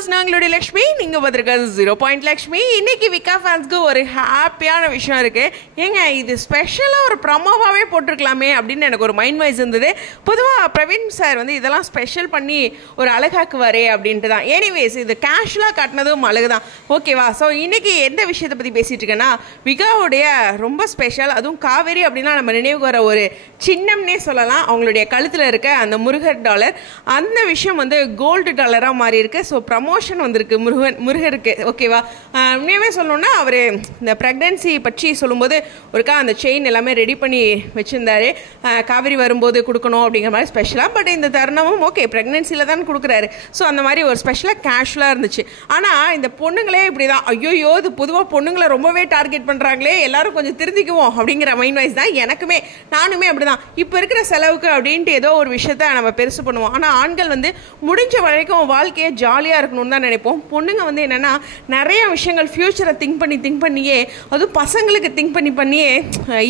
Viewers, நாங்களுடைய Lakshmi, நீங்கள் பார்த்துருக்காது 0 லக்ஷ்மி. இன்றைக்கி விகா ஃபேன்ஸ்க்கு ஒரு ஹாப்பியான விஷயம் இருக்குது. ஏங்க இது ஸ்பெஷலாக ஒரு ப்ரமோவாகவே போட்டிருக்கலாமே அப்படின்னு எனக்கு ஒரு மைண்ட் வைஸ் இருந்தது. பொதுவாக பிரவீன் சார் வந்து இதெல்லாம் ஸ்பெஷல் பண்ணி ஒரு அழகாக்குவாரே அப்படின்ட்டு தான். எனிவேஸ் இது கேஷுவலாக காட்டினதும் அழகு தான், ஓகேவா? ஸோ இன்றைக்கி எந்த விஷயத்தை பற்றி பேசிகிட்டு இருக்கேன்னா, விகாவுடைய ரொம்ப ஸ்பெஷல், அதுவும் காவேரி அப்படின்னா நம்ம நினைவுக்கு வர ஒரு சின்னம்னே சொல்லலாம். அவங்களுடைய கழுத்தில் இருக்க அந்த முருகர் டாலர், அந்த விஷயம் வந்து கோல்டு டாலராக மாறி இருக்குது. ஸோ ப்ரமோஷன் வந்திருக்கு முருகருக்கு, ஓகேவா? உண்மையாகவே சொல்லணுன்னா அவர் இந்த ப்ரெக்னென்சி பற்றி சொல்லும்போது ஒருக்கா அந்த செயின் எல்லாமே ரெடி பண்ணி வச்சுருந்தாரு. காவேரி வரும்போது கொடுக்கணும் அப்படிங்கிற மாதிரி ஸ்பெஷலாக. பட் இந்த தருணமும் ஓகே, ப்ரெக்னென்சியில் தான் கொடுக்குறாரு. ஸோ அந்த மாதிரி ஒரு ஸ்பெஷலாக கேஷுவலாக இருந்துச்சு. ஆனால் இந்த பொண்ணுங்களே இப்படி தான், ஐயோ இது பொதுவாக பொண்ணுங்களை ரொம்பவே டார்கெட் பண்ணுறாங்களே, எல்லாரும் கொஞ்சம் திருந்திக்குவோம் அப்படிங்கிற மைண்ட் வைஸ் தான் எனக்குமே. நானுமே அப்படி தான், இப்போ இருக்கிற செலவுக்கு அப்படின்ட்டு ஏதோ ஒரு விஷயத்த நம்ம பெருசு பண்ணுவோம். ஆனால் ஆண்கள் வந்து முடிஞ்ச வரைக்கும் வாழ்க்கையை ஜாலியாக இருக்கணும்னு தான் நினைப்போம். பொண்ணுங்க வந்து என்னென்னா நிறைய விஷயங்கள் ஃப்யூச்சரை திங்க் பண்ணியே, அதுவும் பசங்களுக்கு திங்க் பண்ணியே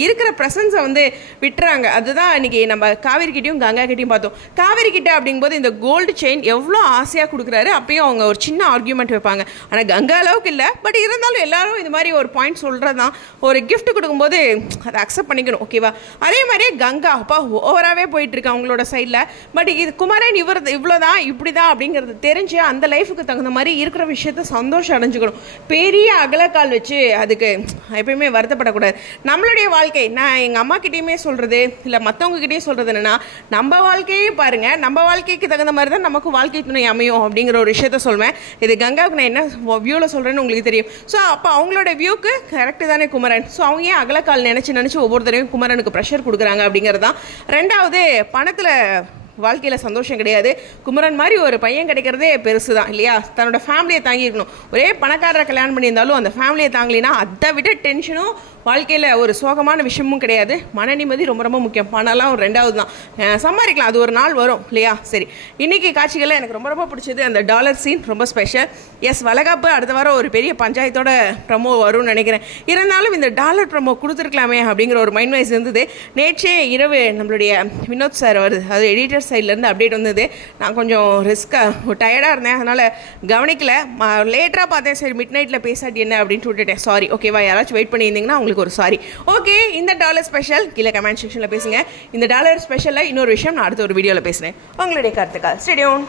இருக்கிற ப்ரெசன்ஸை வந்து விட்டுறாங்க. அதுதான் இன்றைக்கி நம்ம காவேரிக்கிட்டையும் கங்கா கிட்டையும் பார்த்தோம். காவேரி கிட்ட அப்படிங்கும்போது இந்த கோல்டு செயின் எவ்வளோ ஆசையாக கொடுக்குறாரு. அப்பயும் அவங்க ஒரு சின்ன ஆர்கியூமெண்ட் வைப்பாங்க. ஆனால் கங்கா அளவுக்கு இல்லை, பட் இருந்தாலும் எல்லாரும் இது மாதிரி ஒரு பாயிண்ட் சொல்கிறது தான். ஒரு கிஃப்ட் கொடுக்கும்போது அதை அக்செப்ட் பண்ணிக்கணும், ஓகேவா? அதே மாதிரியே கங்கா அப்பா ஓவராகவே போயிட்டுருக்கு அவங்களோட சைடில். பட் இது குமரன் இவ்வளோதான் இப்படி தான் அப்படிங்கிறது தெரிஞ்சு அந்த லைஃபுக்கு தகுந்த மாதிரி இருக்கிற விஷயத்த சந்தோஷம் அடைஞ்சுக்கணும். பெரிய அகலக்கால் வச்சு அதுக்கு எப்பயுமே வருத்தப்படக்கூடாது. நம்மளுடைய வாழ்க்கை, நான் எங்கள் அம்மா கிட்டேயுமே சொல்கிறது இல்லை மற்றவங்ககிட்டயே சொல்கிறது என்னென்னா, நம்ம வாழ்க்கையே பாருங்கள், நம்ம வாழ்க்கைக்கு தகுந்த மாதிரி தான் நமக்கு வாழ்க்கை துணை அமையும் அப்படிங்கிற ஒரு விஷயத்த சொல்வேன். இது கங்காவுக்கு நான் என்ன வியூவில் சொல்கிறேன்னு உங்களுக்கு தெரியும். ஸோ அப்போ அவங்களோட வியூக்கு கரெக்டு தானே குமரன். ஸோ அவங்க ஏன் அகலக்கால் நினச்சி ஒவ்வொருத்தரையும் குமரனுக்கு ப்ரெஷர் கொடுக்குறாங்க அப்படிங்கிறது தான். ரெண்டாவது, பணத்தில் வாழ்க்கையில் சந்தோஷம் கிடையாது. குமரன் மாதிரி ஒரு பையன் கிடைக்கிறதே பெருசு தான் இல்லையா? தன்னோட ஃபேமிலியை தாங்கியிருக்கணும். ஒரே பணக்காரரை கல்யாணம் பண்ணியிருந்தாலும் அந்த ஃபேமிலியை தாங்கலினா அதை விட டென்ஷனும் வாழ்க்கையில் ஒரு சோகமான விஷயமும் கிடையாது. மன நிம்மதி ரொம்ப ரொம்ப முக்கியம். பணம்லாம் ஒரு ரெண்டாவது தான், சம்பாதிக்கலாம், அது ஒரு நாள் வரும் இல்லையா? சரி, இன்றைக்கி காட்சிகளில் எனக்கு ரொம்ப ரொம்ப பிடிச்சது அந்த டாலர் சீன், ரொம்ப ஸ்பெஷல். எஸ், வளகாப்பு அடுத்த வாரம் ஒரு பெரிய பஞ்சாயத்தோட ப்ரமோ வரும்னு நினைக்கிறேன். இருந்தாலும் இந்த டாலர் ப்ரமோ கொடுத்துருக்கலாமே அப்படிங்கிற ஒரு மைண்ட் வைஸ் இருந்தது. நேற்றே இரவு நம்மளுடைய வினோத் சார் வருது, அது எடிட்டர் சைட்லேருந்து அப்டேட் வந்தது. நான் கொஞ்சம் ரிஸ்க்காக டயர்டாக இருந்தேன், அதனால் கவனிக்கல. லேட்டராக பார்த்தேன், சரி மிட் நைட்டில் பேசாட்டி என்ன அப்படின்ட்டு விட்டுட்டேன். சாரி, ஓகேவா? யாராச்சும் வெயிட் பண்ணியிருந்தீங்கன்னா உங்களுக்கு ஒரு சாரி. ஓகே, இந்த டாலர் ஸ்பெஷல் கீழே கமெண்ட் செக்ஷனில் பேசுங்க. இந்த டாலர் ஸ்பெஷலில் இன்னொரு விஷயம் நான் அடுத்த ஒரு வீடியோவில் பேசுகிறேன். உங்களுடைய கருத்துக்கள் ஸ்டேடியோன்.